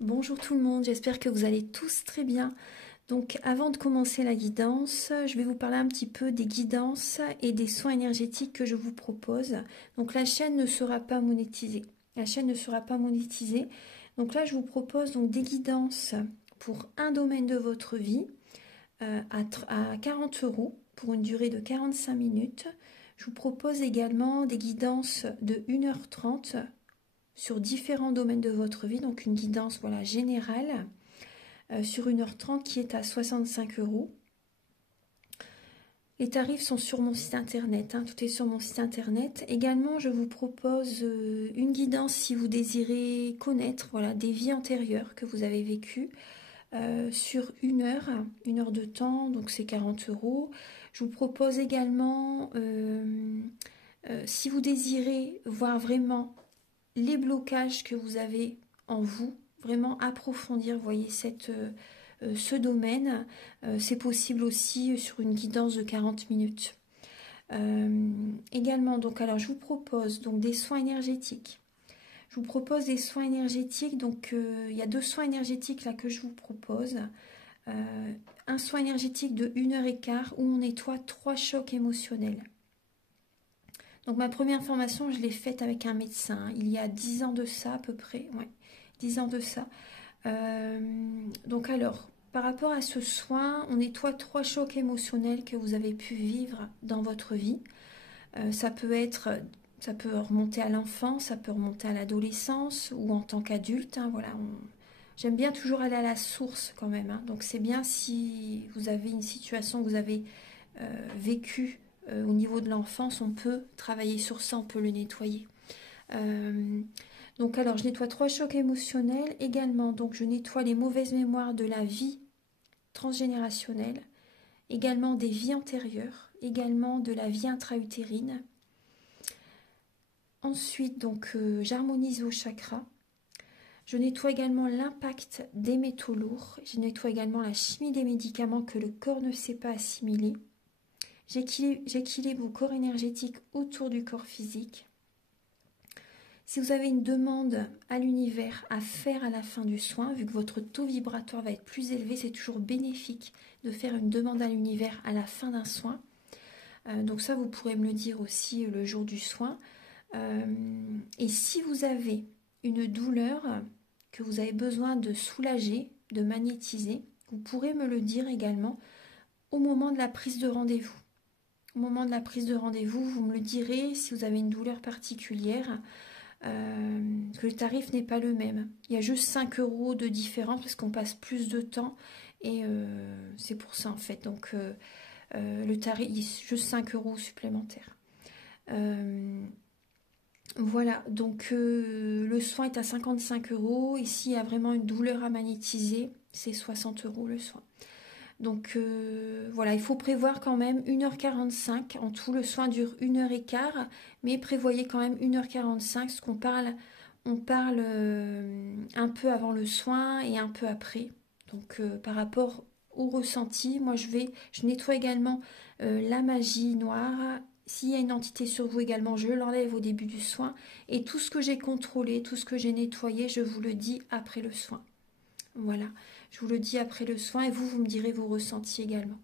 Bonjour tout le monde, j'espère que vous allez tous très bien. Donc avant de commencer la guidance, je vais vous parler un petit peu des guidances et des soins énergétiques que je vous propose. Donc la chaîne ne sera pas monétisée. La chaîne ne sera pas monétisée. Donc là je vous propose donc des guidances pour un domaine de votre vie à 40 € pour une durée de 45 minutes. Je vous propose également des guidances de 1h30 sur différents domaines de votre vie, donc une guidance voilà, générale sur 1h30 qui est à 65 €. Les tarifs sont sur mon site internet, tout est sur mon site internet. Également, je vous propose une guidance si vous désirez connaître voilà, des vies antérieures que vous avez vécues sur une heure de temps, donc c'est 40 €. Je vous propose également, si vous désirez voir vraiment les blocages que vous avez en vous, vraiment approfondir, voyez, ce domaine. C'est possible aussi sur une guidance de 40 minutes. Également, donc, alors je vous propose donc des soins énergétiques. Je vous propose des soins énergétiques, donc il y a 2 soins énergétiques là que je vous propose. Un soin énergétique de 1h15 où on nettoie 3 chocs émotionnels. Donc ma première formation, je l'ai faite avec un médecin, il y a 10 ans de ça à peu près, ouais, 10 ans de ça. Donc alors, par rapport à ce soin, on nettoie 3 chocs émotionnels que vous avez pu vivre dans votre vie. Ça peut remonter à l'enfance, ça peut remonter à l'adolescence ou en tant qu'adulte. Voilà, j'aime bien toujours aller à la source quand même. Donc c'est bien si vous avez une situation que vous avez vécue au niveau de l'enfance, on peut travailler sur ça, on peut le nettoyer. Donc alors je nettoie 3 chocs émotionnels également, donc je nettoie les mauvaises mémoires de la vie transgénérationnelle, également des vies antérieures, également de la vie intra-utérine. Ensuite donc j'harmonise vos chakras. Je nettoie également l'impact des métaux lourds, je nettoie également la chimie des médicaments que le corps ne sait pas assimiler. J'équilibre vos corps énergétiques autour du corps physique. Si vous avez une demande à l'univers à faire à la fin du soin, vu que votre taux vibratoire va être plus élevé, c'est toujours bénéfique de faire une demande à l'univers à la fin d'un soin. Donc ça, vous pourrez me le dire aussi le jour du soin. Et si vous avez une douleur que vous avez besoin de soulager, de magnétiser, vous pourrez me le dire également au moment de la prise de rendez-vous. Au moment de la prise de rendez-vous, vous me le direz si vous avez une douleur particulière. Que le tarif n'est pas le même. Il y a juste 5 € de différence parce qu'on passe plus de temps et c'est pour ça en fait. Donc le tarif, il y a juste 5 € supplémentaires. Voilà, donc le soin est à 55 €. Ici, il y a vraiment une douleur à magnétiser, c'est 60 € le soin. Donc voilà, il faut prévoir quand même 1h45. En tout, le soin dure 1h15, mais prévoyez quand même 1h45, parce qu'on parle, on parle un peu avant le soin et un peu après. Donc par rapport au ressenti, moi je nettoie également la magie noire. S'il y a une entité sur vous également, je l'enlève au début du soin. Et tout ce que j'ai contrôlé, tout ce que j'ai nettoyé, je vous le dis après le soin. Voilà, je vous le dis après le soin et vous me direz vos ressentis également.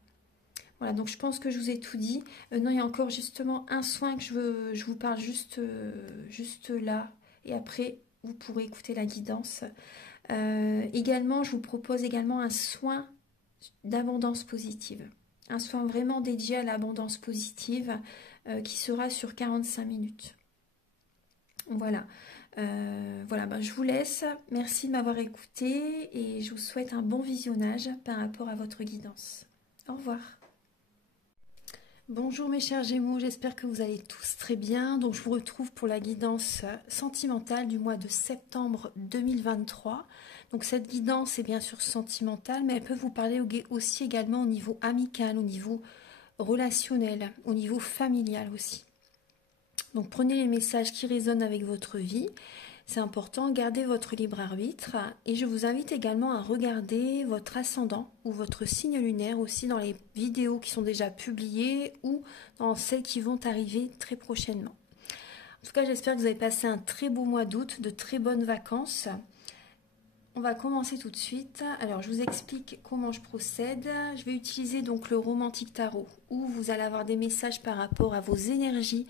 Voilà, donc je pense que je vous ai tout dit. Non, il y a encore justement un soin que je vous parle juste là. Et après, vous pourrez écouter la guidance. Également, je vous propose également un soin d'abondance positive. Un soin vraiment dédié à l'abondance positive qui sera sur 45 minutes. Voilà. Voilà, je vous laisse. Merci de m'avoir écouté et je vous souhaite un bon visionnage par rapport à votre guidance. Au revoir. Bonjour mes chers Gémeaux, j'espère que vous allez tous très bien. Donc je vous retrouve pour la guidance sentimentale du mois de septembre 2023. Donc cette guidance est bien sûr sentimentale, mais elle peut vous parler aussi également au niveau amical, au niveau relationnel, au niveau familial aussi. Donc prenez les messages qui résonnent avec votre vie. C'est important, gardez votre libre arbitre et je vous invite également à regarder votre ascendant ou votre signe lunaire aussi dans les vidéos qui sont déjà publiées ou dans celles qui vont arriver très prochainement. En tout cas, j'espère que vous avez passé un très beau mois d'août, de très bonnes vacances. on va commencer tout de suite. Alors, je vous explique comment je procède. Je vais utiliser donc le Romantique Tarot, où vous allez avoir des messages par rapport à vos énergies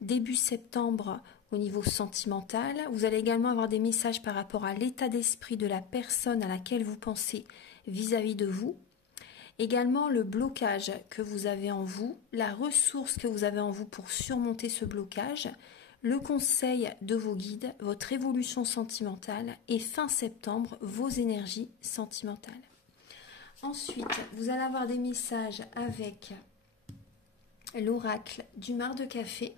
début septembre au niveau sentimental. Vous allez également avoir des messages par rapport à l'état d'esprit de la personne à laquelle vous pensez vis-à-vis de vous. Également le blocage que vous avez en vous, la ressource que vous avez en vous pour surmonter ce blocage, le conseil de vos guides, votre évolution sentimentale et fin septembre, vos énergies sentimentales. Ensuite, vous allez avoir des messages avec l'oracle du Mar de Café,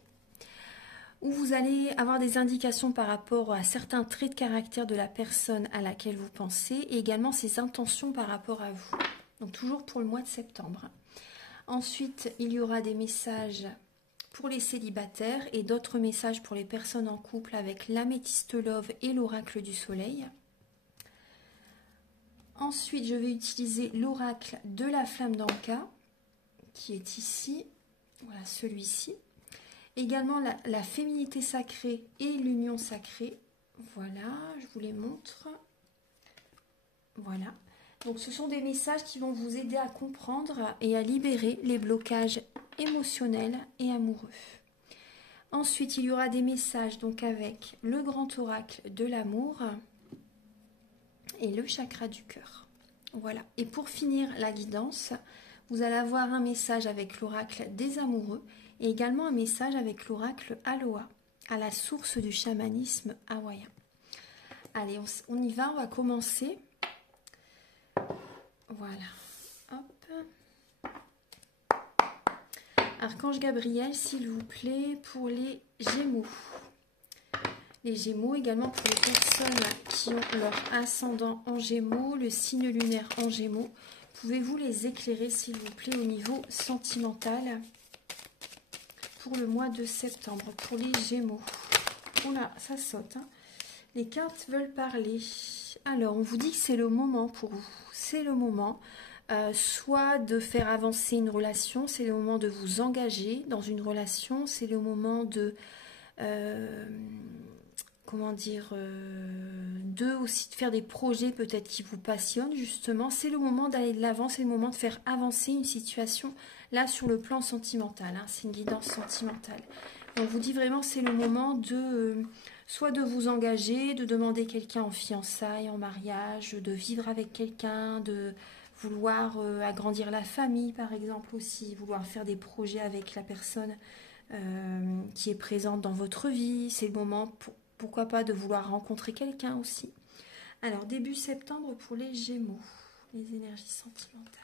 où vous allez avoir des indications par rapport à certains traits de caractère de la personne à laquelle vous pensez et également ses intentions par rapport à vous. Donc toujours pour le mois de septembre. Ensuite, il y aura des messages pour les célibataires et d'autres messages pour les personnes en couple avec l'améthyste love et l'oracle du soleil. Ensuite, je vais utiliser l'oracle de la flamme d'Anka, qui est ici. Voilà, celui-ci. Également la féminité sacrée et l'union sacrée. Voilà, je vous les montre. Voilà. Donc ce sont des messages qui vont vous aider à comprendre et à libérer les blocages émotionnels et amoureux. Ensuite, il y aura des messages donc avec le grand oracle de l'amour et le chakra du cœur. Voilà. Et pour finir la guidance, vous allez avoir un message avec l'oracle des amoureux et également un message avec l'oracle Aloha, à la source du chamanisme hawaïen. Allez, on y va, on va commencer. Voilà. Hop. Archange Gabriel, s'il vous plaît, pour les Gémeaux. Les Gémeaux, également pour les personnes qui ont leur ascendant en Gémeaux, le signe lunaire en Gémeaux. Pouvez-vous les éclairer, s'il vous plaît, au niveau sentimental pour le mois de septembre, pour les Gémeaux? Oula, ça saute, hein. Les cartes veulent parler. Alors, on vous dit que c'est le moment pour vous. C'est le moment soit de faire avancer une relation, c'est le moment de vous engager dans une relation, c'est le moment de... comment dire, aussi de faire des projets peut-être qui vous passionnent justement. C'est le moment d'aller de l'avant, c'est le moment de faire avancer une situation là sur le plan sentimental, hein, c'est une guidance sentimentale. On vous dit vraiment c'est le moment de soit de vous engager, de demander quelqu'un en fiançailles, en mariage, de vivre avec quelqu'un, de vouloir agrandir la famille par exemple aussi, vouloir faire des projets avec la personne qui est présente dans votre vie. C'est le moment pourquoi pas de vouloir rencontrer quelqu'un aussi. Alors, début septembre pour les Gémeaux, les énergies sentimentales.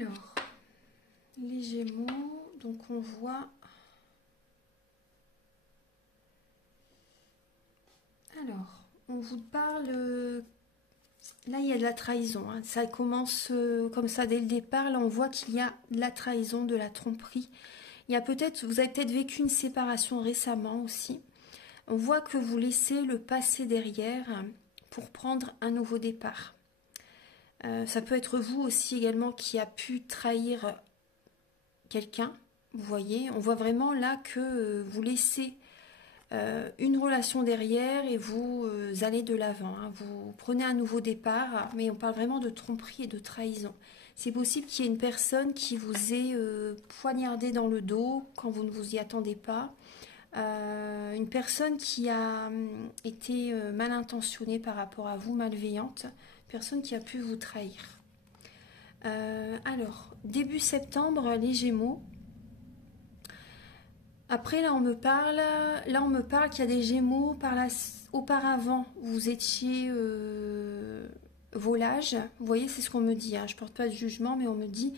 Alors, les Gémeaux, donc on voit... Alors, on vous parle... Là, il y a de la trahison. Hein. Ça commence comme ça dès le départ. Là, on voit qu'il y a de la trahison, de la tromperie. Il y a peut-être, vous avez peut-être vécu une séparation récemment aussi. On voit que vous laissez le passé derrière pour prendre un nouveau départ. Ça peut être vous aussi également qui a pu trahir quelqu'un. Vous voyez, on voit vraiment là que vous laissez une relation derrière et vous allez de l'avant. Hein. Vous prenez un nouveau départ, mais on parle vraiment de tromperie et de trahison. C'est possible qu'il y ait une personne qui vous ait poignardé dans le dos quand vous ne vous y attendez pas. Une personne qui a été mal intentionnée par rapport à vous, malveillante. Personne qui a pu vous trahir. Alors, début septembre, les Gémeaux. Après, là, on me parle qu'il y a des Gémeaux. Auparavant, vous étiez volage. Vous voyez, c'est ce qu'on me dit. Hein. Je ne porte pas de jugement, mais on me dit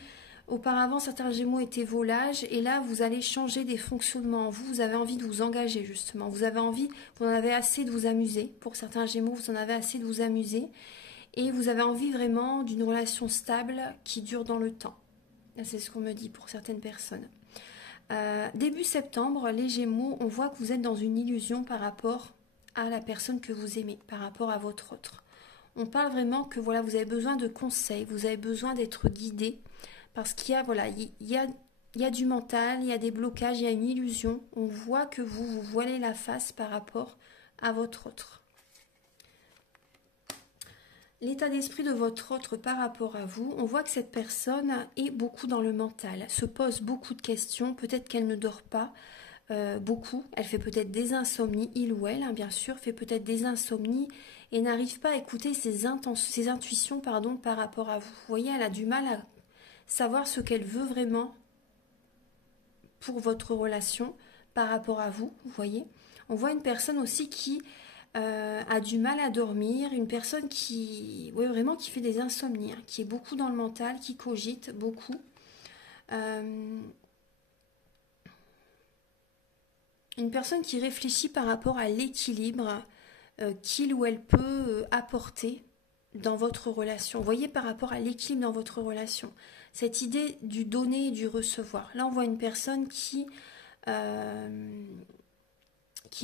Auparavant, certains Gémeaux étaient volages et là, vous allez changer des fonctionnements. Vous avez envie de vous engager justement. Vous en avez assez de vous amuser. Pour certains Gémeaux, vous en avez assez de vous amuser et vous avez envie vraiment d'une relation stable qui dure dans le temps. C'est ce qu'on me dit pour certaines personnes. Début septembre, les Gémeaux, on voit que vous êtes dans une illusion par rapport à la personne que vous aimez, par rapport à votre autre. On parle vraiment que voilà, vous avez besoin de conseils, vous avez besoin d'être guidé. Parce qu'il y a, voilà, il y a du mental, il y a des blocages, il y a une illusion. On voit que vous vous voilez la face par rapport à votre autre. L'état d'esprit de votre autre par rapport à vous, on voit que cette personne est beaucoup dans le mental, se pose beaucoup de questions, peut-être qu'elle ne dort pas beaucoup, elle fait peut-être des insomnies, il ou elle, hein, bien sûr, fait peut-être des insomnies et n'arrive pas à écouter ses intuitions par rapport à vous. Vous voyez, elle a du mal à savoir ce qu'elle veut vraiment pour votre relation par rapport à vous, vous voyez. On voit une personne aussi qui a du mal à dormir, une personne qui, ouais, vraiment qui fait des insomnies, hein, qui est beaucoup dans le mental, qui cogite beaucoup. Une personne qui réfléchit par rapport à l'équilibre qu'il ou elle peut apporter dans votre relation. Vous voyez, par rapport à l'équilibre dans votre relation. Cette idée du donner et du recevoir. Là, on voit une personne qui a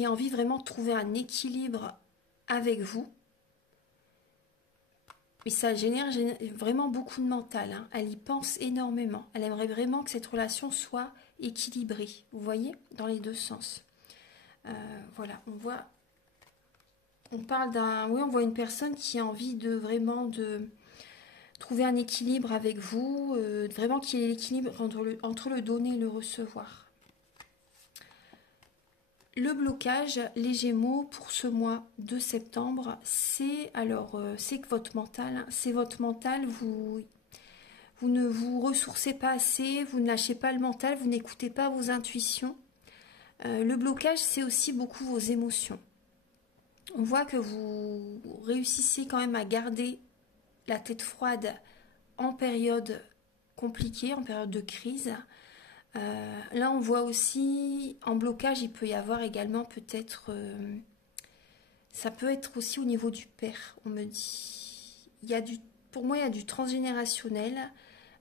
envie vraiment de trouver un équilibre avec vous. Et ça génère vraiment beaucoup de mental. Hein. Elle y pense énormément. Elle aimerait vraiment que cette relation soit équilibrée. Vous voyez, dans les deux sens. Voilà, on parle d'un... Oui, on voit une personne qui a envie de vraiment de trouver un équilibre avec vous, vraiment qu'il y ait l'équilibre entre le donner et le recevoir. Le blocage, les Gémeaux, pour ce mois de septembre, c'est que votre mental, hein, c'est votre mental, vous ne vous ressourcez pas assez, vous ne lâchez pas le mental, vous n'écoutez pas vos intuitions. Le blocage, c'est aussi beaucoup vos émotions. On voit que vous réussissez quand même à garder la tête froide en période compliquée, en période de crise. Là, on voit aussi, en blocage, il peut y avoir également peut-être... ça peut être aussi au niveau du père, on me dit. Pour moi, il y a du transgénérationnel.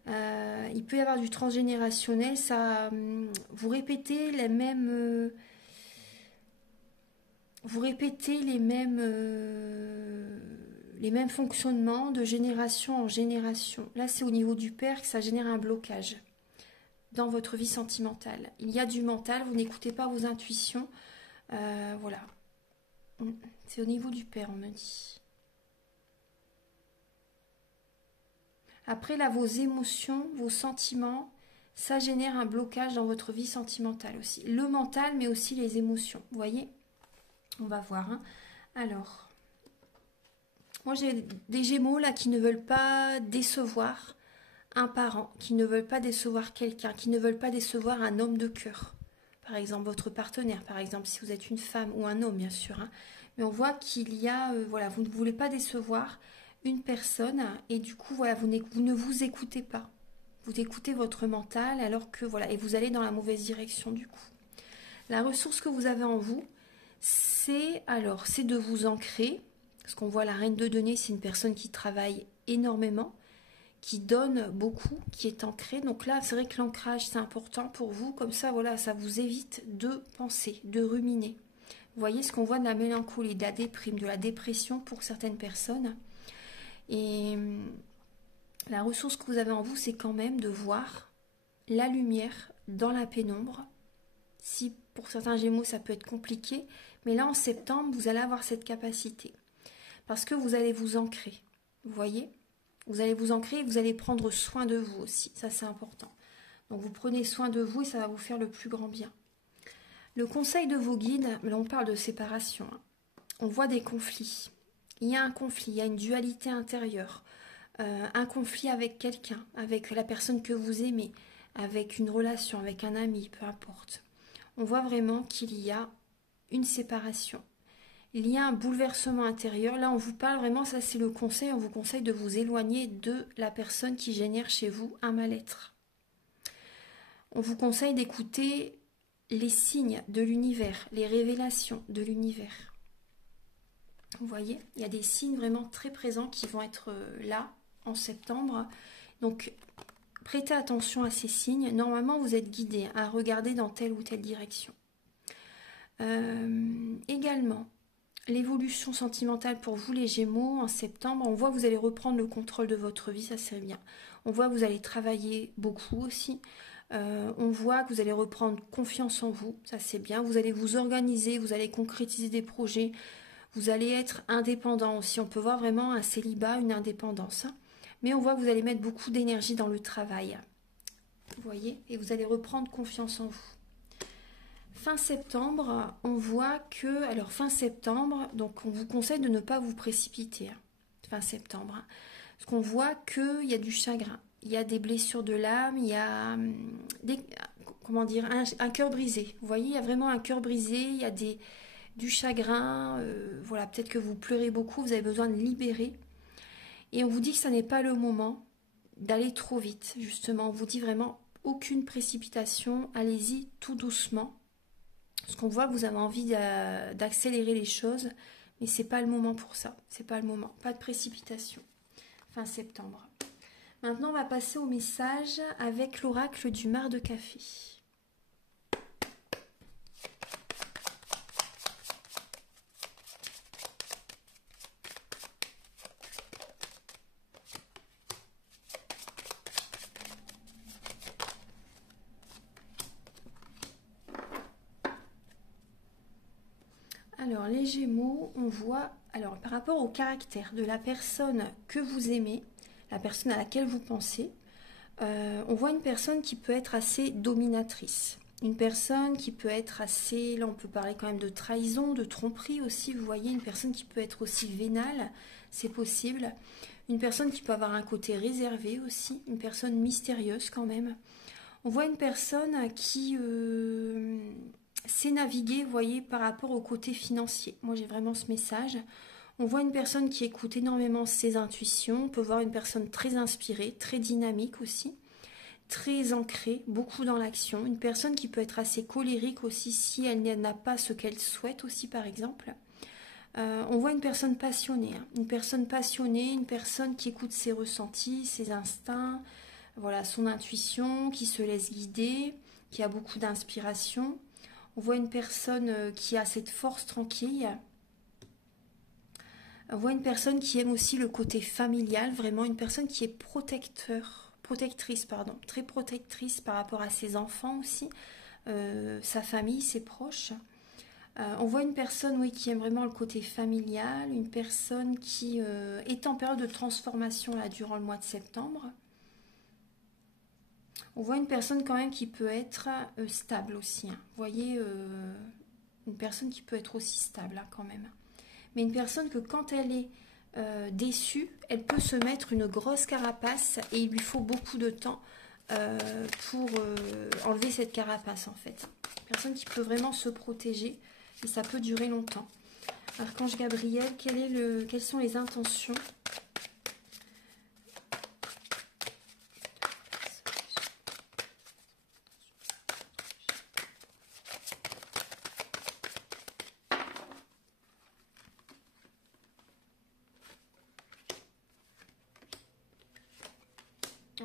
Il peut y avoir du transgénérationnel. Vous répétez les mêmes... vous répétez les mêmes fonctionnements de génération en génération. Là, c'est au niveau du père que ça génère un blocage dans votre vie sentimentale. Il y a du mental, vous n'écoutez pas vos intuitions. Voilà. C'est au niveau du père, on me dit. Après, là, vos émotions, vos sentiments, ça génère un blocage dans votre vie sentimentale aussi. Le mental, mais aussi les émotions. Vous voyez ? On va voir. Hein. Alors, moi, j'ai des Gémeaux, là, qui ne veulent pas décevoir un parent, qui ne veulent pas décevoir quelqu'un, qui ne veulent pas décevoir un homme de cœur. Par exemple, votre partenaire, par exemple, si vous êtes une femme ou un homme, bien sûr. Hein. Mais on voit qu'il y a, voilà, vous ne voulez pas décevoir une personne et du coup, voilà, vous ne vous écoutez pas. Vous écoutez votre mental alors que, voilà, et vous allez dans la mauvaise direction du coup. La ressource que vous avez en vous, c'est de vous ancrer. Parce qu'on voit la reine de denier, c'est une personne qui travaille énormément, qui donne beaucoup, qui est ancrée. Donc là, c'est vrai que l'ancrage, c'est important pour vous. Comme ça, voilà, ça vous évite de penser, de ruminer. Vous voyez ce qu'on voit de la mélancolie, de la déprime, de la dépression pour certaines personnes. Et la ressource que vous avez en vous, c'est quand même de voir la lumière dans la pénombre. Si pour certains Gémeaux, ça peut être compliqué. Mais là, en septembre, vous allez avoir cette capacité. Parce que vous allez vous ancrer. Vous voyez ? Vous allez vous ancrer et vous allez prendre soin de vous aussi. Ça, c'est important. Donc, vous prenez soin de vous et ça va vous faire le plus grand bien. Le conseil de vos guides, là, on parle de séparation. Hein. On voit des conflits. Il y a un conflit, il y a une dualité intérieure. Un conflit avec quelqu'un, avec la personne que vous aimez, avec une relation, avec un ami, peu importe. On voit vraiment qu'il y a une séparation. Il y a un bouleversement intérieur. Là, on vous parle vraiment, ça c'est le conseil, on vous conseille de vous éloigner de la personne qui génère chez vous un mal-être. On vous conseille d'écouter les signes de l'univers, les révélations de l'univers. Vous voyez, il y a des signes vraiment très présents qui vont être là en septembre. Donc, prêtez attention à ces signes. Normalement, vous êtes guidé à regarder dans telle ou telle direction. Également, l'évolution sentimentale pour vous, les Gémeaux, en septembre. On voit que vous allez reprendre le contrôle de votre vie, ça c'est bien. On voit que vous allez travailler beaucoup aussi. On voit que vous allez reprendre confiance en vous, ça c'est bien. Vous allez vous organiser, vous allez concrétiser des projets. Vous allez être indépendant aussi. On peut voir vraiment un célibat, une indépendance. Mais on voit que vous allez mettre beaucoup d'énergie dans le travail. Vous voyez? Et vous allez reprendre confiance en vous. Fin septembre, on voit que... Alors, fin septembre, donc on vous conseille de ne pas vous précipiter. Fin septembre. Parce qu'on voit qu'il y a du chagrin. Il y a des blessures de l'âme. Il y a des... Comment dire? Un cœur brisé. Vous voyez? Il y a vraiment un cœur brisé. Il y a du chagrin. Voilà, peut-être que vous pleurez beaucoup. Vous avez besoin de libérer. Et on vous dit que ça n'est pas le moment d'aller trop vite. Justement, on vous dit vraiment aucune précipitation. Allez-y tout doucement. Parce qu'on voit que vous avez envie d'accélérer les choses, mais c'est pas le moment pour ça. C'est pas le moment. Pas de précipitation. Fin septembre. Maintenant, on va passer au message avec l'oracle du mar de café. Alors, les Gémeaux, on voit, alors par rapport au caractère de la personne que vous aimez, la personne à laquelle vous pensez, on voit une personne qui peut être assez dominatrice. Une personne qui peut être assez, là on peut parler quand même de trahison, de tromperie aussi, vous voyez, une personne qui peut être aussi vénale, c'est possible. Une personne qui peut avoir un côté réservé aussi, une personne mystérieuse quand même. On voit une personne qui sait naviguer, vous voyez, par rapport au côté financier. Moi, j'ai vraiment ce message. On voit une personne qui écoute énormément ses intuitions. On peut voir une personne très inspirée, très dynamique aussi, très ancrée, beaucoup dans l'action. Une personne qui peut être assez colérique aussi si elle n'a pas ce qu'elle souhaite aussi, par exemple. On voit une personne passionnée, hein. Une personne passionnée, une personne qui écoute ses ressentis, ses instincts, voilà, son intuition, qui se laisse guider, qui a beaucoup d'inspiration. On voit une personne qui a cette force tranquille. On voit une personne qui aime aussi le côté familial, vraiment une personne qui est protectrice, pardon, très protectrice par rapport à ses enfants aussi, sa famille, ses proches. On voit une personne, oui, qui aime vraiment le côté familial, une personne qui est en période de transformation là, durant le mois de septembre. On voit une personne quand même qui peut être stable aussi, hein. Vous voyez, une personne qui peut être aussi stable hein, quand même. Mais une personne que quand elle est déçue, elle peut se mettre une grosse carapace et il lui faut beaucoup de temps pour enlever cette carapace en fait. Une personne qui peut vraiment se protéger et ça peut durer longtemps. Archange Gabriel, quelles sont les intentions ?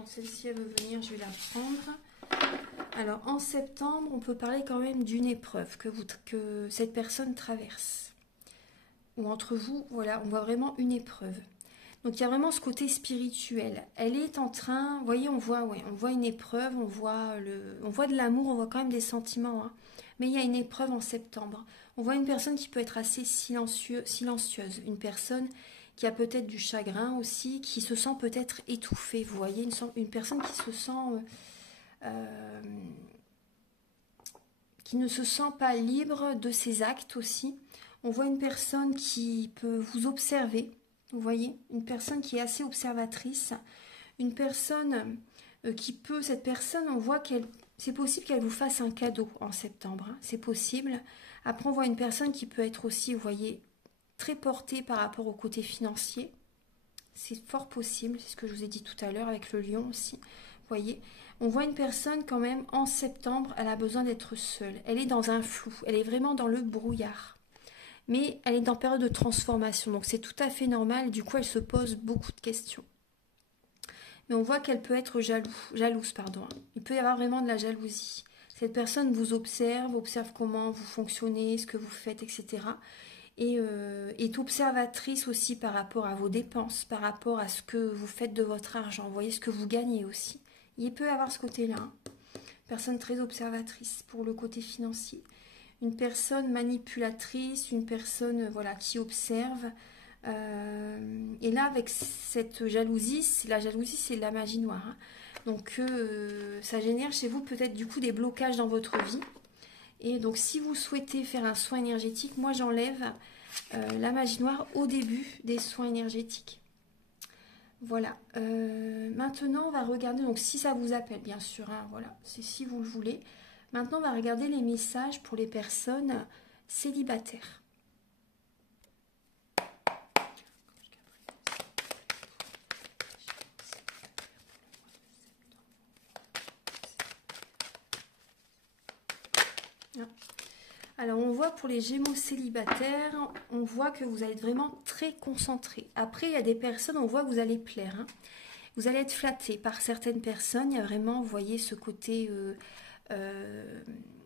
Celle-ci, elle veut venir, je vais la prendre. Alors, en septembre, on peut parler quand même d'une épreuve que cette personne traverse. Ou entre vous, voilà, on voit vraiment une épreuve. Donc, il y a vraiment ce côté spirituel. Elle est en train, vous voyez, on voit une épreuve, on voit de l'amour, on voit quand même des sentiments. Hein. Mais il y a une épreuve en septembre. On voit une personne qui peut être assez silencieuse. Une personne qui a peut-être du chagrin aussi, qui se sent peut-être étouffée. Vous voyez, une personne qui se sent... qui ne se sent pas libre de ses actes aussi. On voit une personne qui peut vous observer, vous voyez, une personne qui est assez observatrice, une personne cette personne, on voit c'est possible qu'elle vous fasse un cadeau en septembre, hein, c'est possible. Après, on voit une personne qui peut être aussi, vous voyez, très portée par rapport au côté financier. C'est fort possible, c'est ce que je vous ai dit tout à l'heure avec le lion aussi. voyez, on voit une personne quand même en septembre, elle a besoin d'être seule. Elle est dans un flou, elle est vraiment dans le brouillard. Mais elle est en période de transformation, donc c'est tout à fait normal. Du coup, elle se pose beaucoup de questions. Mais on voit qu'elle peut être jalouse, pardon. Il peut y avoir vraiment de la jalousie. Cette personne vous observe comment vous fonctionnez, ce que vous faites, etc. Et est observatrice aussi par rapport à vos dépenses, par rapport à ce que vous faites de votre argent. Vous voyez ce que vous gagnez aussi. Il peut y avoir ce côté-là. Hein. Personne très observatrice pour le côté financier. Une personne manipulatrice, une personne voilà, qui observe. Et là, avec cette jalousie, la jalousie, c'est de la magie noire. Hein. Donc, ça génère chez vous peut-être du coup des blocages dans votre vie. Et donc, si vous souhaitez faire un soin énergétique, moi, j'enlève la magie noire au début des soins énergétiques. Voilà. Maintenant, on va regarder, donc si ça vous appelle, bien sûr, hein, voilà, c'est si vous le voulez. Maintenant, on va regarder les messages pour les personnes célibataires. Alors, on voit pour les Gémeaux célibataires, on voit que vous allez être vraiment très concentré. Après, il y a des personnes, on voit que vous allez plaire. Hein. Vous allez être flatté par certaines personnes. Il y a vraiment, vous voyez, ce côté...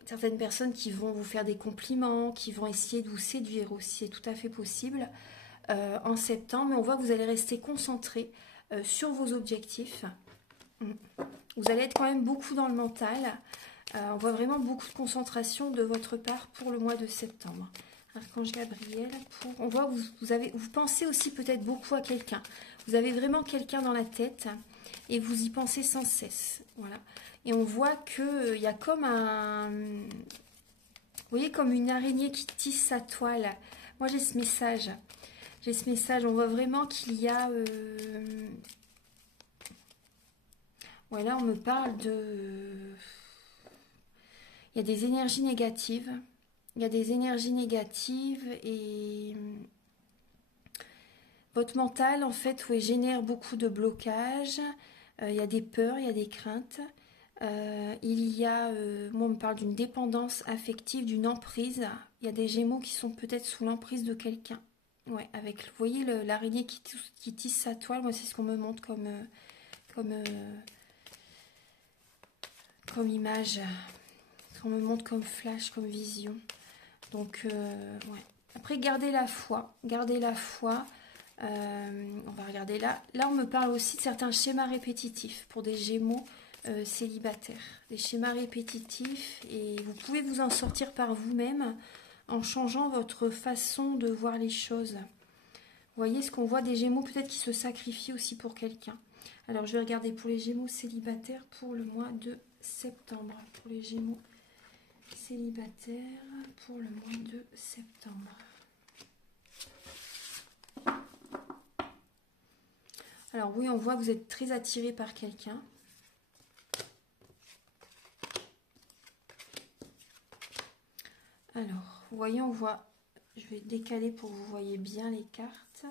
certaines personnes qui vont vous faire des compliments, qui vont essayer de vous séduire aussi, c'est tout à fait possible en septembre. Mais on voit que vous allez rester concentré sur vos objectifs. Vous allez être quand même beaucoup dans le mental. On voit vraiment beaucoup de concentration de votre part pour le mois de septembre. Archange Gabriel, on voit que vous pensez aussi peut-être beaucoup à quelqu'un. Vous avez vraiment quelqu'un dans la tête et vous y pensez sans cesse. Voilà. Et on voit qu'il y a comme un... Vous voyez, comme une araignée qui tisse sa toile. Moi, j'ai ce message. J'ai ce message. On voit vraiment qu'il y a... Ouais, là, on me parle de... Il y a des énergies négatives. Il y a des énergies négatives et votre mental, en fait, oui, génère beaucoup de blocages. Il y a des peurs, il y a des craintes. Il y a, moi, on me parle d'une dépendance affective, d'une emprise. Il y a des Gémeaux qui sont peut-être sous l'emprise de quelqu'un. Ouais, avec, vous voyez, l'araignée qui tisse sa toile. Moi, c'est ce qu'on me montre comme image. On me montre comme flash, comme vision. Donc, ouais. Après, gardez la foi. Gardez la foi. On va regarder là. Là, on me parle aussi de certains schémas répétitifs pour des Gémeaux célibataires. Des schémas répétitifs. Et vous pouvez vous en sortir par vous-même en changeant votre façon de voir les choses. Vous voyez ce qu'on voit des Gémeaux peut-être qui se sacrifient aussi pour quelqu'un. Alors, je vais regarder pour les Gémeaux célibataires pour le mois de septembre. Pour les Gémeaux célibataire pour le mois de septembre. Alors oui, on voit que vous êtes très attiré par quelqu'un. Alors, vous voyez, on voit, je vais décaler pour que vous voyez bien les cartes.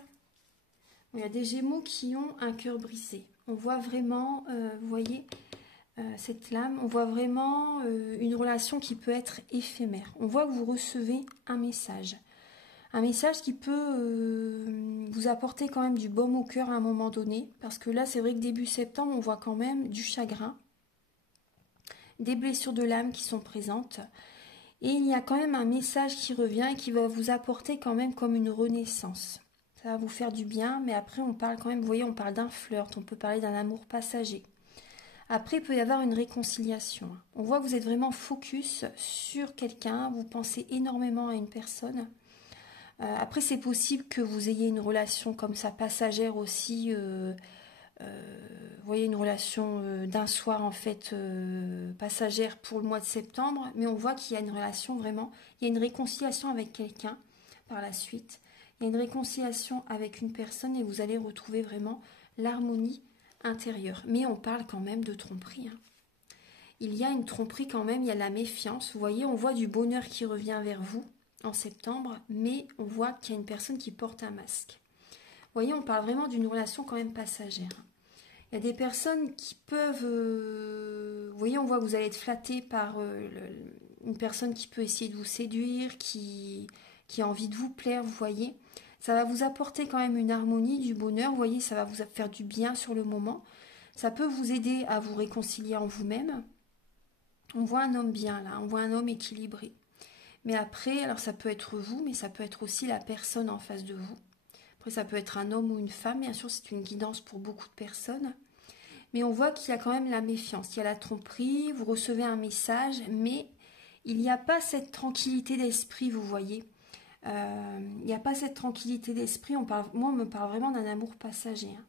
Il y a des Gémeaux qui ont un cœur brisé. On voit vraiment, vous voyez, cette lame, on voit vraiment une relation qui peut être éphémère. On voit que vous recevez un message qui peut vous apporter quand même du baume au cœur à un moment donné, parce que là, c'est vrai que début septembre, on voit quand même du chagrin, des blessures de l'âme qui sont présentes, et il y a quand même un message qui revient et qui va vous apporter quand même comme une renaissance. Ça va vous faire du bien, mais après, on parle quand même, vous voyez, on parle d'un flirt, on peut parler d'un amour passager. Après, il peut y avoir une réconciliation. On voit que vous êtes vraiment focus sur quelqu'un, vous pensez énormément à une personne. Après, c'est possible que vous ayez une relation comme ça, passagère aussi. Vous voyez, une relation d'un soir, en fait, passagère pour le mois de septembre. Mais on voit qu'il y a une relation vraiment, il y a une réconciliation avec quelqu'un par la suite. Il y a une réconciliation avec une personne et vous allez retrouver vraiment l'harmonie intérieure. Mais on parle quand même de tromperie. Hein. Il y a une tromperie quand même, il y a la méfiance. Vous voyez, on voit du bonheur qui revient vers vous en septembre, mais on voit qu'il y a une personne qui porte un masque. Vous voyez, on parle vraiment d'une relation quand même passagère. Il y a des personnes qui peuvent... vous voyez, on voit que vous allez être flatté par une personne qui peut essayer de vous séduire, qui a envie de vous plaire, vous voyez. Ça va vous apporter quand même une harmonie, du bonheur, vous voyez, ça va vous faire du bien sur le moment. Ça peut vous aider à vous réconcilier en vous-même. On voit un homme bien là, on voit un homme équilibré. Mais après, alors ça peut être vous, mais ça peut être aussi la personne en face de vous. Après, ça peut être un homme ou une femme, bien sûr, c'est une guidance pour beaucoup de personnes. Mais on voit qu'il y a quand même la méfiance, il y a la tromperie, vous recevez un message, mais il n'y a pas cette tranquillité d'esprit, vous voyez. Il n'y a pas cette tranquillité d'esprit, moi on me parle vraiment d'un amour passager. Hein.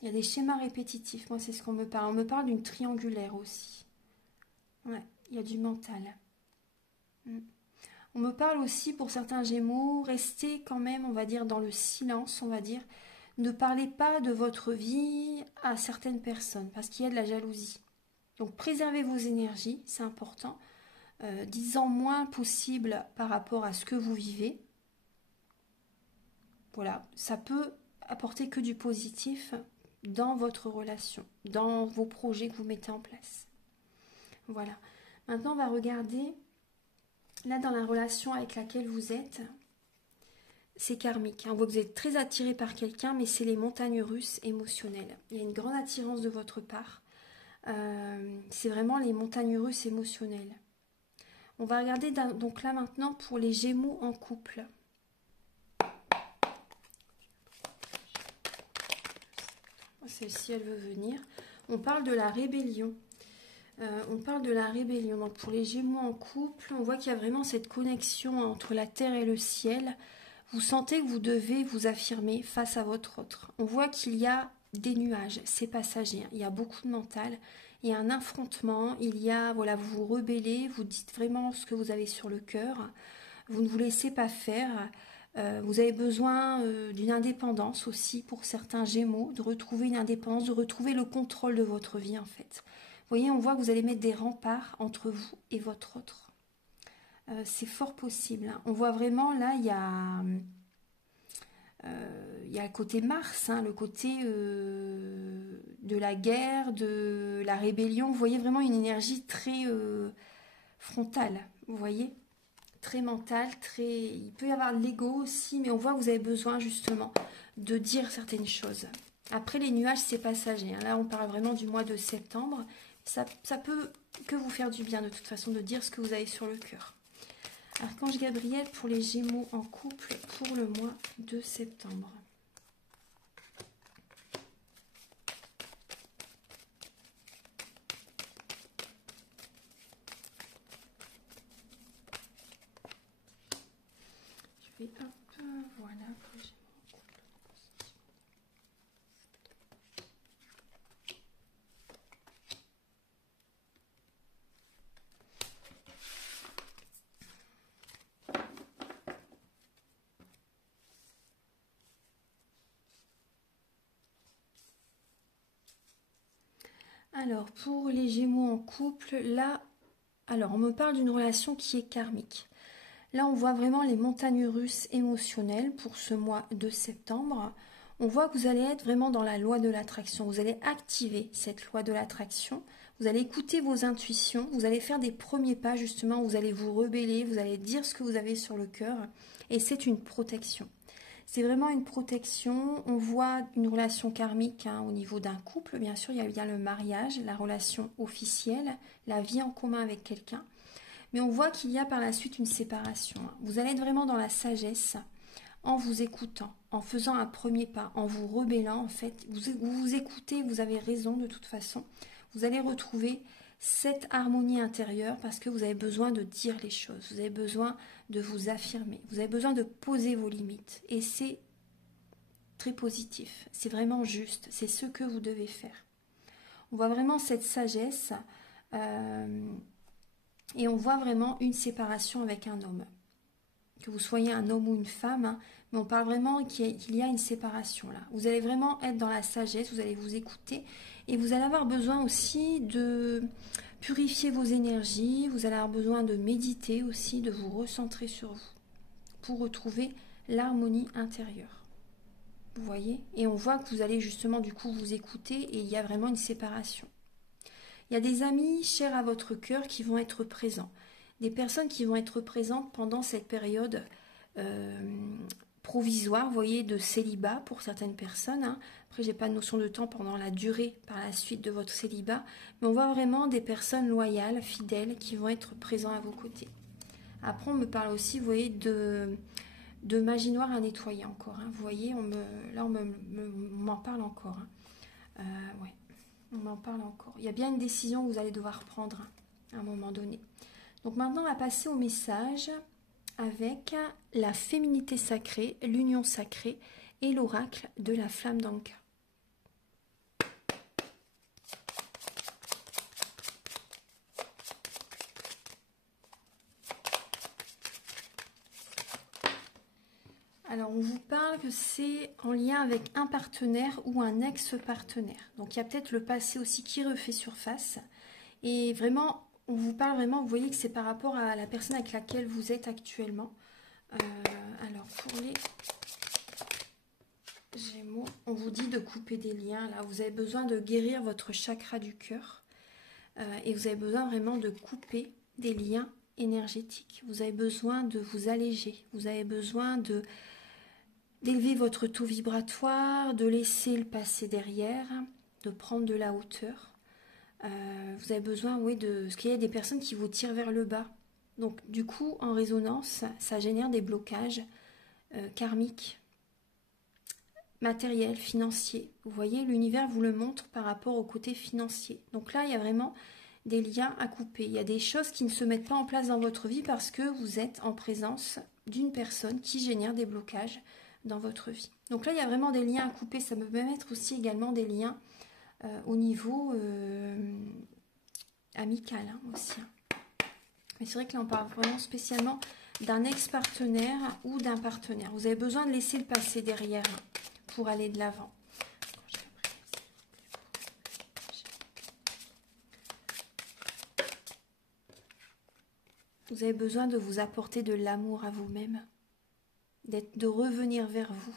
Il y a des schémas répétitifs, moi c'est ce qu'on me parle. On me parle d'une triangulaire aussi. Ouais, il y a du mental. On me parle aussi pour certains Gémeaux, restez quand même, on va dire, dans le silence, on va dire. Ne parlez pas de votre vie à certaines personnes, parce qu'il y a de la jalousie. Donc préservez vos énergies, c'est important. Dites-en moins possible par rapport à ce que vous vivez. Voilà, ça peut apporter que du positif dans votre relation, dans vos projets que vous mettez en place. Voilà. Maintenant, on va regarder, là, dans la relation avec laquelle vous êtes, c'est karmique. On voit que vous êtes très attiré par quelqu'un, mais c'est les montagnes russes émotionnelles. Il y a une grande attirance de votre part. C'est vraiment les montagnes russes émotionnelles. On va regarder donc là maintenant pour les Gémeaux en couple. Celle-ci, elle veut venir. On parle de la rébellion. On parle de la rébellion. Donc pour les Gémeaux en couple, on voit qu'il y a vraiment cette connexion entre la terre et le ciel. Vous sentez que vous devez vous affirmer face à votre autre. On voit qu'il y a des nuages, c'est passager. Il y a beaucoup de mental. Il y a un affrontement. Il y a, voilà, vous vous rebellez. Vous dites vraiment ce que vous avez sur le cœur. Vous ne vous laissez pas faire. Vous avez besoin d'une indépendance aussi pour certains Gémeaux, de retrouver une indépendance, de retrouver le contrôle de votre vie en fait. Vous voyez, on voit que vous allez mettre des remparts entre vous et votre autre. C'est fort possible. Hein. On voit vraiment, là, il y a le côté Mars, hein, le côté de la guerre, de la rébellion. Vous voyez vraiment une énergie très frontale, vous voyez, très mentale, très... Il peut y avoir de l'ego aussi, mais on voit que vous avez besoin justement de dire certaines choses. Après, les nuages, c'est passager. Hein. Là, on parle vraiment du mois de septembre. Ça peut que vous faire du bien de toute façon de dire ce que vous avez sur le cœur. Archange Gabriel pour les Gémeaux en couple pour le mois de septembre. Je vais hop, voilà pour les Gémeaux en couple. Alors, pour les Gémeaux en couple, là, alors on me parle d'une relation qui est karmique. Là, on voit vraiment les montagnes russes émotionnelles pour ce mois de septembre. On voit que vous allez être vraiment dans la loi de l'attraction. Vous allez activer cette loi de l'attraction. Vous allez écouter vos intuitions. Vous allez faire des premiers pas, justement. Vous allez vous rebeller. Vous allez dire ce que vous avez sur le cœur. Et c'est une protection. C'est vraiment une protection. On voit une relation karmique hein, au niveau d'un couple. Bien sûr, il y a bien le mariage, la relation officielle, la vie en commun avec quelqu'un. Mais on voit qu'il y a par la suite une séparation. Vous allez être vraiment dans la sagesse en vous écoutant, en faisant un premier pas, en vous rebellant en fait. Vous écoutez, vous avez raison de toute façon. Vous allez retrouver cette harmonie intérieure parce que vous avez besoin de dire les choses. Vous avez besoin de vous affirmer. Vous avez besoin de poser vos limites. Et c'est très positif. C'est vraiment juste. C'est ce que vous devez faire. On voit vraiment cette sagesse et on voit vraiment une séparation avec un homme. Que vous soyez un homme ou une femme, hein, mais on parle vraiment qu'il y a une séparation là. Vous allez vraiment être dans la sagesse, vous allez vous écouter et vous allez avoir besoin aussi de purifier vos énergies, vous allez avoir besoin de méditer aussi, de vous recentrer sur vous pour retrouver l'harmonie intérieure. Vous voyez? Et on voit que vous allez justement du coup vous écouter et il y a vraiment une séparation. Il y a des amis chers à votre cœur qui vont être présents. Des personnes qui vont être présentes pendant cette période provisoire, vous voyez, de célibat pour certaines personnes. Hein. Après, j'ai pas de notion de temps pendant la durée par la suite de votre célibat. Mais on voit vraiment des personnes loyales, fidèles, qui vont être présents à vos côtés. Après, on me parle aussi, vous voyez, de magie noire à nettoyer encore. Hein. Vous voyez, là, on m'en parle encore. Hein. Ouais, on m'en parle encore. Il y a bien une décision que vous allez devoir prendre hein, à un moment donné. Donc maintenant, on va passer au message avec la féminité sacrée, l'union sacrée et l'oracle de la flamme d'Anka. Alors, on vous parle que c'est en lien avec un partenaire ou un ex-partenaire. Donc, il y a peut-être le passé aussi qui refait surface. Et vraiment, on vous parle vraiment, vous voyez que c'est par rapport à la personne avec laquelle vous êtes actuellement. Alors, pour les Gémeaux, on vous dit de couper des liens. Là, vous avez besoin de guérir votre chakra du cœur. Et vous avez besoin vraiment de couper des liens énergétiques. Vous avez besoin de vous alléger. Vous avez besoin d'élever votre taux vibratoire, de laisser le passé derrière, de prendre de la hauteur. Vous avez besoin, oui, parce qu'il y a des personnes qui vous tirent vers le bas. Donc, du coup, en résonance, ça génère des blocages karmiques, matériels, financiers. Vous voyez, l'univers vous le montre par rapport au côté financier. Donc là, il y a vraiment des liens à couper. Il y a des choses qui ne se mettent pas en place dans votre vie parce que vous êtes en présence d'une personne qui génère des blocages dans votre vie. Donc là, il y a vraiment des liens à couper. Ça peut même être aussi également des liens au niveau amical hein, aussi. Mais c'est vrai que là, on parle vraiment spécialement d'un ex-partenaire ou d'un partenaire. Vous avez besoin de laisser le passé derrière pour aller de l'avant. Vous avez besoin de vous apporter de l'amour à vous-même, de revenir vers vous.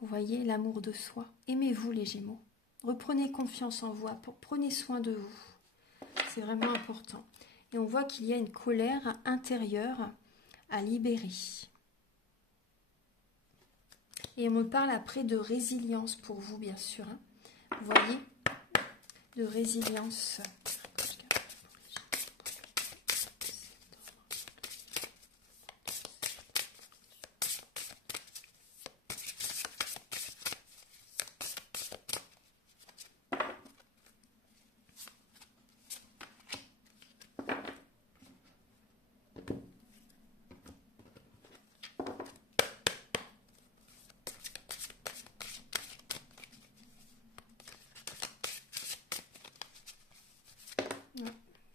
Vous voyez, l'amour de soi. Aimez-vous les Gémeaux. Reprenez confiance en vous, prenez soin de vous. C'est vraiment important. Et on voit qu'il y a une colère intérieure à libérer. Et on me parle après de résilience pour vous, bien sûr. Hein. Vous voyez, de résilience.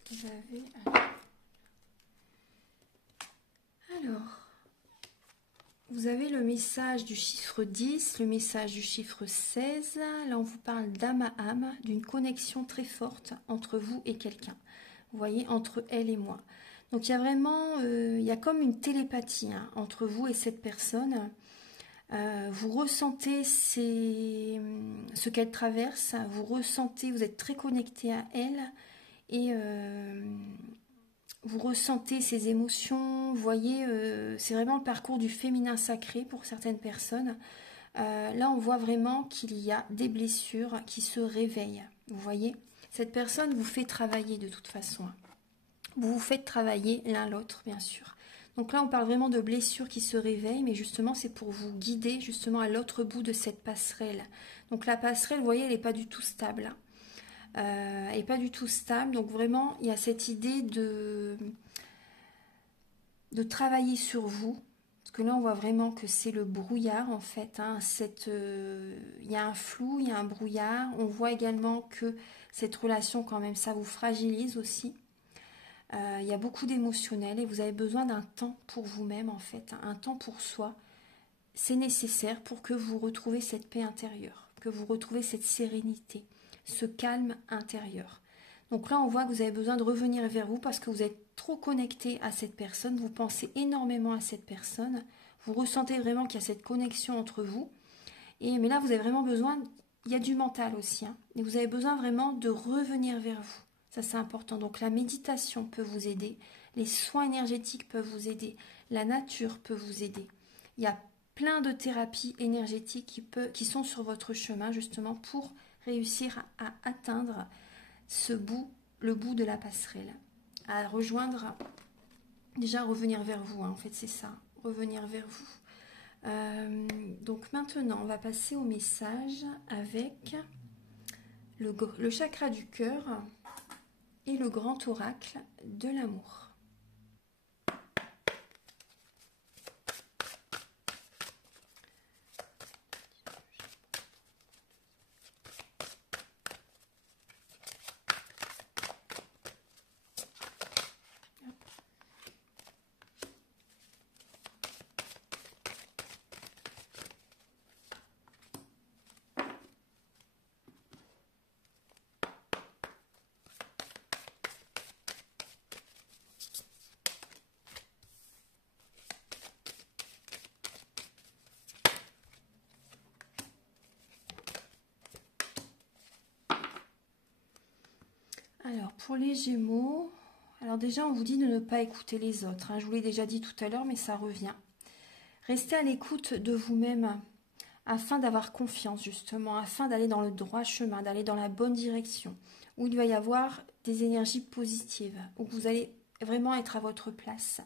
Vous avez... Alors, vous avez le message du chiffre 10, le message du chiffre 16. Là, on vous parle d'âme à âme, d'une connexion très forte entre vous et quelqu'un. Vous voyez, entre elle et moi. Donc, il y a vraiment, il y a comme une télépathie hein, entre vous et cette personne. Vous ressentez ce qu'elle traverse, vous ressentez, vous êtes très connecté à elle et vous ressentez ses émotions. Vous voyez, c'est vraiment le parcours du féminin sacré pour certaines personnes. Là, on voit vraiment qu'il y a des blessures qui se réveillent. Vous voyez, cette personne vous fait travailler de toute façon. Vous vous faites travailler l'un l'autre, bien sûr. Donc là, on parle vraiment de blessures qui se réveillent, mais justement, c'est pour vous guider justement à l'autre bout de cette passerelle. Donc la passerelle, vous voyez, elle n'est pas du tout stable. Elle n'est pas du tout stable. Donc vraiment, il y a cette idée de travailler sur vous. Parce que là, on voit vraiment que c'est le brouillard, en fait. Hein, il y a un flou, il y a un brouillard. On voit également que cette relation, quand même, ça vous fragilise aussi. Il y a beaucoup d'émotionnel et vous avez besoin d'un temps pour vous-même en fait, un temps pour soi. C'est nécessaire pour que vous retrouvez cette paix intérieure, que vous retrouvez cette sérénité, ce calme intérieur. Donc là, on voit que vous avez besoin de revenir vers vous parce que vous êtes trop connecté à cette personne, vous pensez énormément à cette personne, vous ressentez vraiment qu'il y a cette connexion entre vous Mais là, vous avez vraiment besoin, il y a du mental aussi, hein, et vous avez besoin vraiment de revenir vers vous. Ça, c'est important. Donc, la méditation peut vous aider, les soins énergétiques peuvent vous aider, la nature peut vous aider. Il y a plein de thérapies énergétiques qui sont sur votre chemin, justement, pour réussir à atteindre le bout de la passerelle, à rejoindre, déjà revenir vers vous, hein, en fait, c'est ça, revenir vers vous. Donc maintenant, on va passer au message avec le chakra du cœur et le grand oracle de l'amour. Alors, pour les Gémeaux, alors déjà, on vous dit de ne pas écouter les autres, hein. Je vous l'ai déjà dit tout à l'heure, mais ça revient. Restez à l'écoute de vous-même afin d'avoir confiance, justement, afin d'aller dans le droit chemin, d'aller dans la bonne direction, où il va y avoir des énergies positives, où vous allez vraiment être à votre place.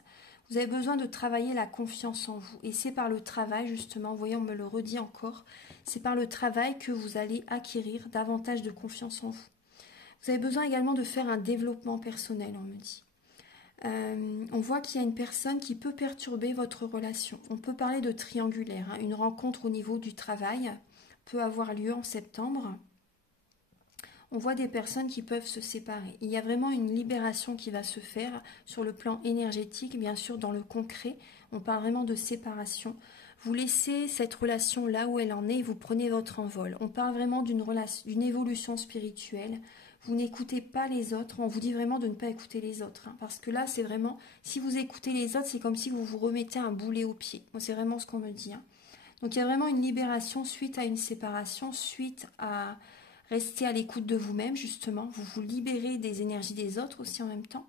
Vous avez besoin de travailler la confiance en vous. Et c'est par le travail, justement, vous voyez, on me le redit encore, c'est par le travail que vous allez acquérir davantage de confiance en vous. Vous avez besoin également de faire un développement personnel, on me dit. On voit qu'il y a une personne qui peut perturber votre relation. On peut parler de triangulaire, hein. Une rencontre au niveau du travail peut avoir lieu en septembre. On voit des personnes qui peuvent se séparer. Il y a vraiment une libération qui va se faire sur le plan énergétique, bien sûr dans le concret. On parle vraiment de séparation. Vous laissez cette relation là où elle en est et vous prenez votre envol. On parle vraiment d'une évolution spirituelle. Vous n'écoutez pas les autres, on vous dit vraiment de ne pas écouter les autres, hein, parce que là c'est vraiment, si vous écoutez les autres, c'est comme si vous vous remettez un boulet au pied. Moi c'est vraiment ce qu'on me dit, hein. Donc il y a vraiment une libération suite à une séparation, suite à rester à l'écoute de vous-même justement, vous vous libérez des énergies des autres aussi en même temps,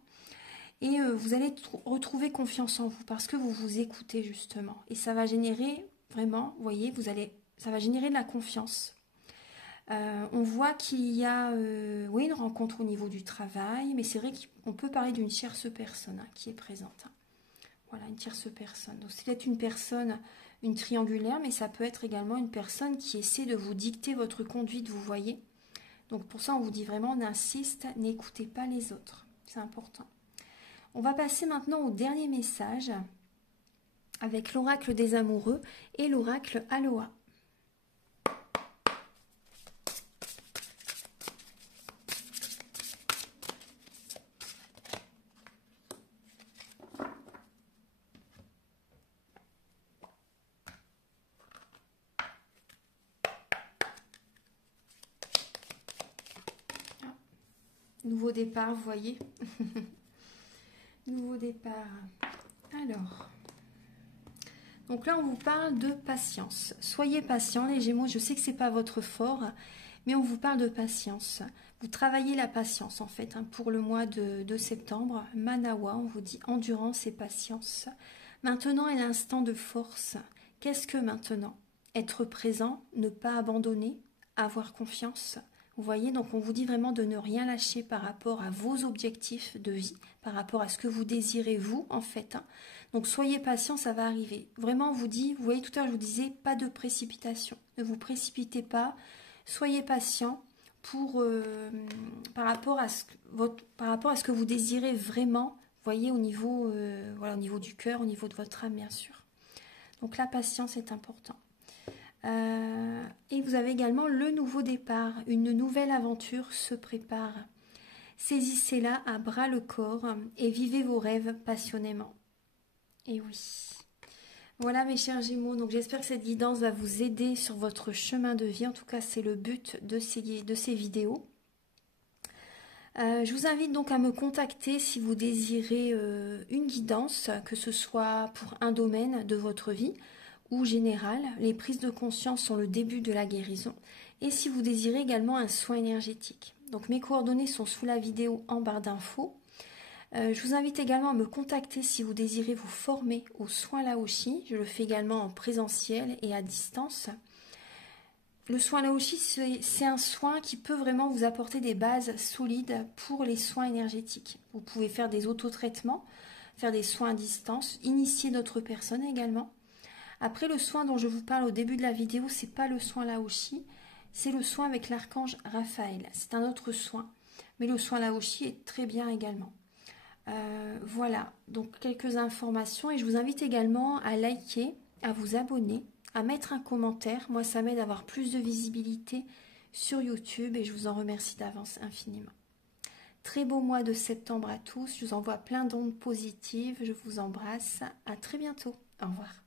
et vous allez retrouver confiance en vous, parce que vous vous écoutez justement, et ça va générer vraiment, vous voyez, ça va générer de la confiance. On voit qu'il y a oui, une rencontre au niveau du travail, mais c'est vrai qu'on peut parler d'une tierce personne, hein, qui est présente, hein. Voilà, une tierce personne. Donc c'est peut-être une personne, une triangulaire, mais ça peut être également une personne qui essaie de vous dicter votre conduite, vous voyez. Donc pour ça, on vous dit vraiment, on insiste, n'écoutez pas les autres. C'est important. On va passer maintenant au dernier message avec l'oracle des amoureux et l'oracle Aloha. Nouveau départ, vous voyez. Nouveau départ. Alors, donc là, on vous parle de patience. Soyez patients, les Gémeaux. Je sais que c'est pas votre fort, mais on vous parle de patience. Vous travaillez la patience, en fait, hein, pour le mois de septembre. Manawa, on vous dit endurance et patience. Maintenant est l'instant de force. Qu'est-ce que maintenant? Être présent, ne pas abandonner, avoir confiance. Vous voyez, donc on vous dit vraiment de ne rien lâcher par rapport à vos objectifs de vie, par rapport à ce que vous désirez vous, en fait, hein. Donc soyez patient, ça va arriver. Vraiment, on vous dit, vous voyez tout à l'heure, je vous disais, pas de précipitation. Ne vous précipitez pas, soyez patient pour, par rapport à ce que vous désirez vraiment, vous voyez, au niveau, voilà, au niveau du cœur, au niveau de votre âme, bien sûr. Donc la patience est importante. Et vous avez également le nouveau départ, une nouvelle aventure se prépare. Saisissez-la à bras le corps et vivez vos rêves passionnément. Et oui. Voilà mes chers Gémeaux, donc j'espère que cette guidance va vous aider sur votre chemin de vie. En tout cas, c'est le but de ces vidéos. Je vous invite donc à me contacter si vous désirez une guidance, que ce soit pour un domaine de votre vie ou générale. Les prises de conscience sont le début de la guérison. Et si vous désirez également un soin énergétique. Donc mes coordonnées sont sous la vidéo en barre d'infos. Je vous invite également à me contacter si vous désirez vous former aux soins Laoshi. Je le fais également en présentiel et à distance. Le soin Laoshi, c'est un soin qui peut vraiment vous apporter des bases solides pour les soins énergétiques. Vous pouvez faire des autotraitements, faire des soins à distance, initier d'autres personnes également. Après, le soin dont je vous parle au début de la vidéo, c'est pas le soin Laoshi, c'est le soin avec l'archange Raphaël. C'est un autre soin, mais le soin Laoshi est très bien également. Voilà, donc quelques informations et je vous invite également à liker, à vous abonner, à mettre un commentaire. Moi, ça m'aide à avoir plus de visibilité sur YouTube et je vous en remercie d'avance infiniment. Très beau mois de septembre à tous. Je vous envoie plein d'ondes positives. Je vous embrasse. À très bientôt. Au revoir.